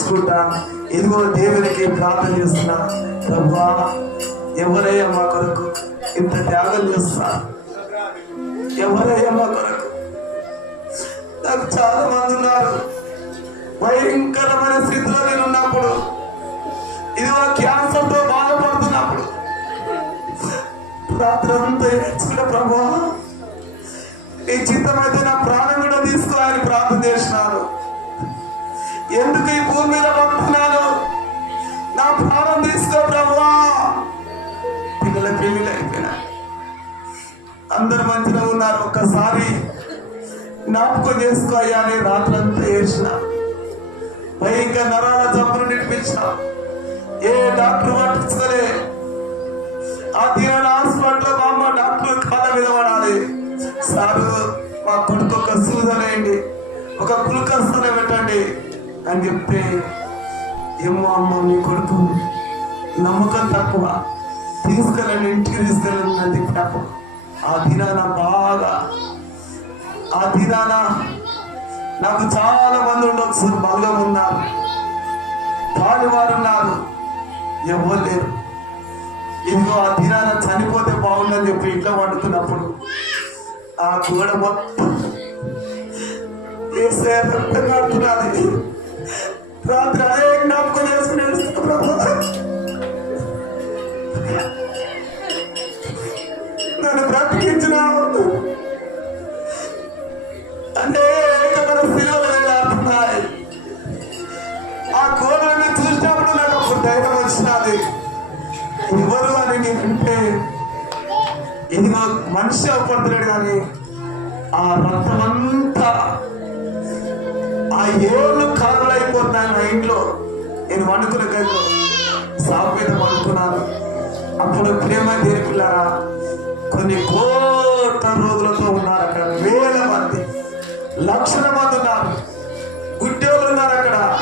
తెచ్చుకుంటా ఇదిగో దేవునికి ప్రార్థన చేస్తున్నా. ప్రభా ఎవరయ్యా మా కొరకు ఇంత త్యాగం చేస్తా ఎవరయ్యా మా కొరకు? నాకు చాలా మంది ఉన్నారు. భయంకరమైన స్థితిలో నేను ఉన్నప్పుడు ఇదిగో క్యాన్సర్తో బాధపడుతున్నప్పుడు రాత్రి అంతా ఏడ్చుకున్న ప్రభా నీ చిత్తమైతే నా ప్రాణం ఎందుకు ఈ భూమి మీద పంపుతున్నాను నా ప్రాణం తీసుకో ప్రభా పిల్లల పెళ్ళిళ్ళు అయిపోయినా. అందరు మంచిగా ఉన్నారు ఒక్కసారి. జ్ఞాపకం చేసుకో అయ్యా అని రాత్రంతా ఏడ్చిన. భయంకర నరాల జబ్బులు నిడిపించిన. ఏ డాక్టర్ పట్టించలే ఆ దిన హాస్పిటల్ మా అమ్మ డాక్టర్ కాళ్ళ మీద పడాలి. సారు మా కొడుకు ఒక సూదనేయండి ఒక కులుకస్తన పెట్టండి. అని చెప్తే ఏమో అమ్మ మీ కొడుకు నమ్మకం తక్కువ. తీసుకెళ్ళండి ఇంటికి తీసుకెళ్ళండి అని చెప్పినప్పుడు ఆ దినాన బాగా ఆ దినాన నాకు చాలా మంది ఉండొచ్చు బలగం ఉన్నారు. తాడివారు ఉన్నారు. ఎవరు లేరు. ఇదిగో ఆ దినాన చనిపోతే బాగుందని చెప్పి ఇంట్లో వండుతున్నప్పుడు ఆ గోడ మొత్తం ఏ రక్తం రాత్రి అదే జ్ఞాపకం చేసుకుని నన్ను బ్రతికించినావు అనేకమైన శిలువలు వేలాడుతున్నాయి ఆ గోడలను చూసినప్పుడు నాకు అప్పుడు ధైర్యం వచ్చినది ఎవరు అని నేనంటే ఇదిగో మనిషి అవపడుతున్నాడు కానీ ఆ రక్తమంతా ఆ ఏళ్ళు కారులు అయిపోతున్నాయి నా ఇంట్లో. నేను వండుకున్న గదిలో. సాగు మీద వండుకున్నాను అప్పుడు ప్రేమ తీర్పులారా కొన్ని కోట్ల రోజులతో ఉన్నారు అక్కడ. వేల మంది. లక్షల మంది ఉన్నారు. గుడ్డోళ్ళు ఉన్నారు అక్కడ.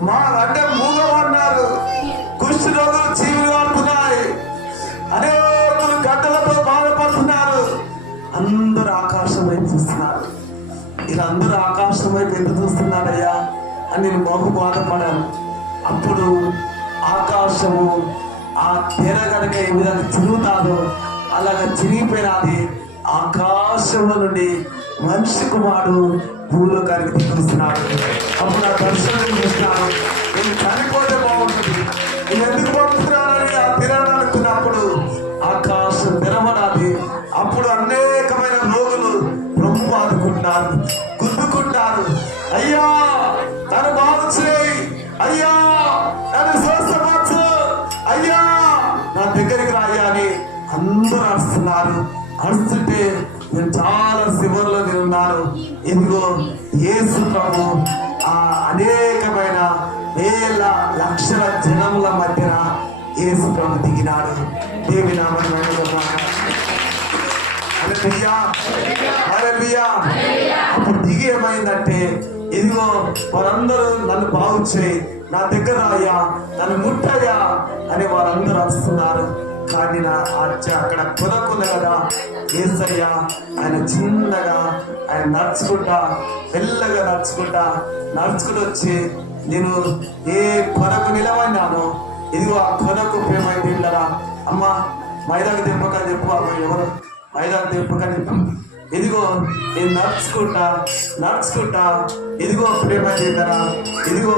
మా అంటే మూగమన్నారు కుష్టి రోగులు చీవులు ఆడుతున్నాయి అనేకులు గడ్డలతో బాధపడుతున్నారు. అందరూ ఆకాశం వైపు చూస్తున్నారు. అందరూ ఆకాశం వైపు ఎందుకు చూస్తున్నారయ్యా అని నేను బహు బాధపడాను అప్పుడు ఆకాశము ఆ తెర కనుక ఏ విధంగా చిరుగుతాదో అలాగ చిరిగిపోయినది ఆకాశంలో నుండి మనిషి కుమారుడు భూలోకానికి దిగుస్తున్నాడు అప్పుడు ఆ దర్శనం చూస్తున్నాను నేను చనిపోతే బాగుంటుంది. నేను ఎందుకు అరుస్తున్నారు అరుస్తుంటే నేను చాలా శివర్లో నేను ఉన్నాను ఇదిగో యేసు ప్రభు ఆ అనేకమైన వేల లక్షల జనముల మధ్యన యేసు ప్రభు దిగినాడు. దేవి నామని అప్పుడు దిగి ఏమైందంటే ఇదిగో వారందరూ నన్ను బాగు చేయి. నా దగ్గర అయ్యా నన్ను ముట్టయ్యా అని వారందరూ వస్తున్నారు కానీ నా అచ్చ అక్కడ కుదకుంది కదా ఏసయ్య ఆయన చిన్నగా ఆయన నడుచుకుంటా మెల్లగా నడుచుకుంటా నడుచుకుని వచ్చి నేను ఏ కొరకు నిలవన్నాను ఇదిగో ఆ కొరకు ప్రేమైంది కదా అమ్మా మైదాకు దింపకని చెప్పు అమ్మ ఎవరు? మైదాకు దింపకని చెప్పు. ఇదిగో నేను నడుచుకుంటా నడుచుకుంటా ఇదిగో ప్రేమ చేద్దరా ఇదిగో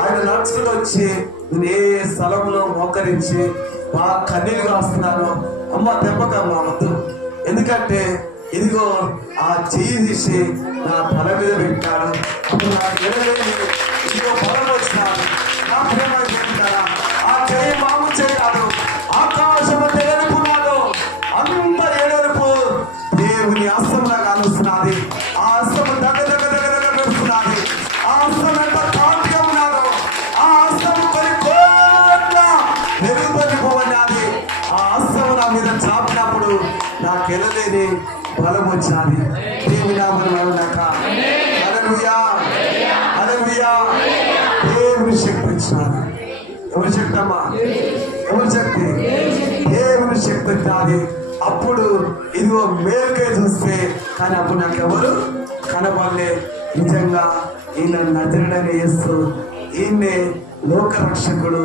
ఆయన నడుచుకుని వచ్చి నేను ఏ స్థలంలో మోకరించి మా కన్నీళ్ళు కాస్తున్నాను. అమ్మ దెబ్బకం వద్దు. ఎందుకంటే ఇదిగో ఆ చెయ్యి తీసి నా తల మీద పెట్టాడు. అప్పుడు నాకు ఎడలేని ఇదిగో బలం వచ్చినాడు నా ప్రేమ ఆ చెయ్యి మామూలు చేయరాదు ఎనలేని బలం వచ్చినది. దేవుని నామని వెళ్ళాక హల్లెలూయా. హల్లెలూయా. దేవుని శక్తి వచ్చినది. ఎవరి శక్తి అమ్మా ఎవరి శక్తి దేవుని శక్తి వచ్చినది. అప్పుడు ఇదిగో మేలుకే చూస్తే కానీ అప్పుడు నాకు ఎవరు కనబడలే. నిజంగా ఈయన నజరుడని వేస్తూ ఈయన్నే లోకరక్షకుడు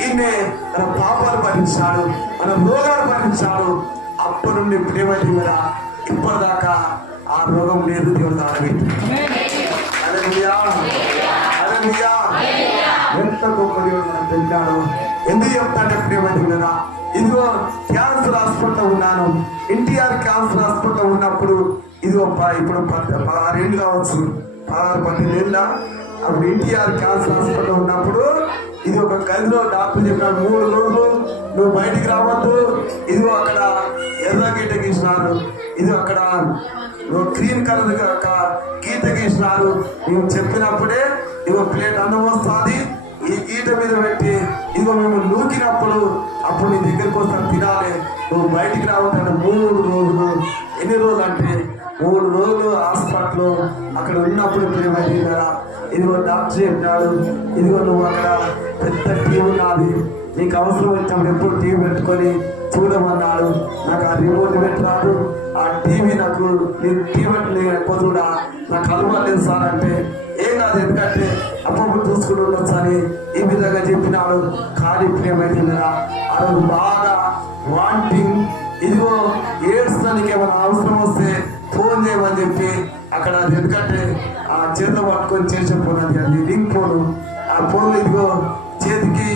ఈయనే మన పాపాలు భరించాడు మన రోగాలు భరించాడు అప్పటి నుండి ప్రేమ మీద ఇప్పటిదాకా ఆ రోగం లేదు దేవుడు దాడబెట్టి ఎంత గొప్ప దేవుడు మనకు తెలిపాడు ఎందుకు చెప్తాడే ప్రేమ కదా ఇదిగో క్యాన్సర్ హాస్పిటల్ ఉన్నాను. ఎన్టీఆర్ క్యాన్సర్ హాస్పిటల్ ఉన్నప్పుడు ఇదిగో ఇప్పుడు పద్- పదహారేళ్ళు కావచ్చు. పదహారు పన్నెండు ఏళ్ళ? అప్పుడు ఎన్టీఆర్ క్యాన్సర్ హాస్పిటల్ ఉన్నప్పుడు ఇది ఒక గదిలో డాక్టర్ చెప్పాడు మూడు రోజులు నువ్వు బయటికి రావద్దు. ఇదిగో అక్కడ ఎర్ర గీత గీసినారు. ఇది అక్కడ నువ్వు గ్రీన్ కలర్ ఒక గీత గీసినారు. నువ్వు చెప్పినప్పుడే ఇదిగో ప్లేట్ అన్నం వస్తుంది. ఈ గీత మీద పెట్టి ఇదిగో మేము నూకినప్పుడు అప్పుడు నీ దగ్గరికి వస్తాను తినాలి. నువ్వు బయటికి రావద్దంటే మూడు రోజులు. ఎన్ని రోజులు అంటే మూడు రోజులు హాస్పిటల్ అక్కడ ఉన్నప్పుడు ప్రేమైంది కదా ఇదిగో డాక్టర్ చెప్పినాడు. ఇదిగో నువ్వు అక్కడ పెద్ద టీం ఉన్నది. నీకు అవసరం వచ్చినప్పుడు ఎప్పుడు టీవీ పెట్టుకొని చూడమన్నాడు. నాకు ఆ రిమోట్ పెట్టరాదు ఆ టీవీ నాకు నేను టీవీ ఎక్కువ కూడా నాకు అలవాటు సార్ అంటే ఏం కాదు ఎందుకంటే అప్పుడప్పుడు చూసుకుని ఉండొచ్చు అని ఈ విధంగా చెప్పినాడు. కానీ ప్రేమైంది అది ఆ రోజు బాగా వాంటింగ్ ఇదిగో ఏడ్చడానికి ఏమైనా అవసరం వస్తే ఫోన్ చేయమని చెప్పి అక్కడ అది ఎందుకంటే ఆ చేత పట్టుకొని చేసే ఫోన్ అది. అది రింగ్ ఫోన్ ఆ ఫోన్ ఇదిగో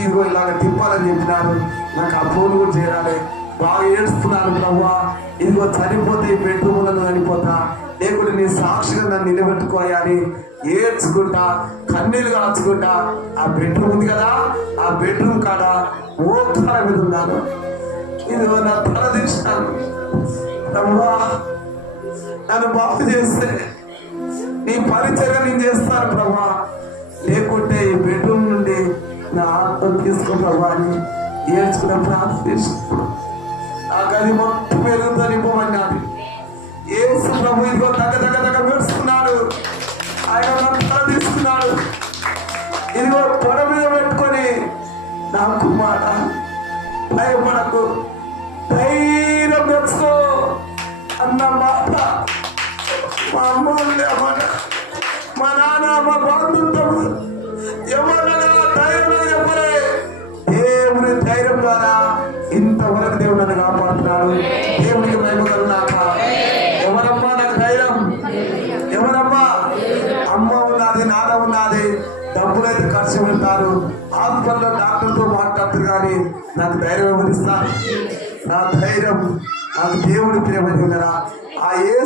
ఇదిగో ఇలాగ తిప్పాలని చెప్పినారు. నాకు ఆ ఫోన్ కూడా చేయాలి బాగా ఏడుస్తున్నారు ప్రవ్వా. ఇదిగో చనిపోతే ఈ బెడ్రూమ్లను చనిపోతా. లేకుంటే నీ సాక్షిగా నన్ను నిలబెట్టుకోవాలి ఏడ్చుకుంటా కన్నీళ్ళు కాచుకుంటా ఆ బెడ్రూమ్ ఉంది కదా ఆ బెడ్రూమ్ కాడ ఓకాల మీద ఉన్నాను. ఇదిగో నా తల తీసినాను ప్రవ్వా నన్ను బాగు చేస్తే నీ పరిచయం నేను చేస్తాను ప్రభా లేకుంటే ఆత్మ తీసుకో ఏడ్చుకున్న ప్రార్థన ఆ గది మొత్తం వెలుగుతో నింపమన్నాడు ఏసు ప్రభు ఇదిగో దగ్గ దగ్గ దగ్గ పెడుతున్నాడు ఆయన నా తీసుకున్నాడు. ఇదిగో పొడ మీద పెట్టుకొని నా కుమార భయపడకు. ధైర్యం తెచ్చుకో అన్న మాట. డబ్బులైతే ఉంటారు. హాస్పిటల్లో డాక్టర్తో మాట్లాడుతారు కానీ నాకు ధైర్యం ఎవరిస్తారు నా ధైర్యం నాకు దేవుడి ప్రేమ ఆ ఏ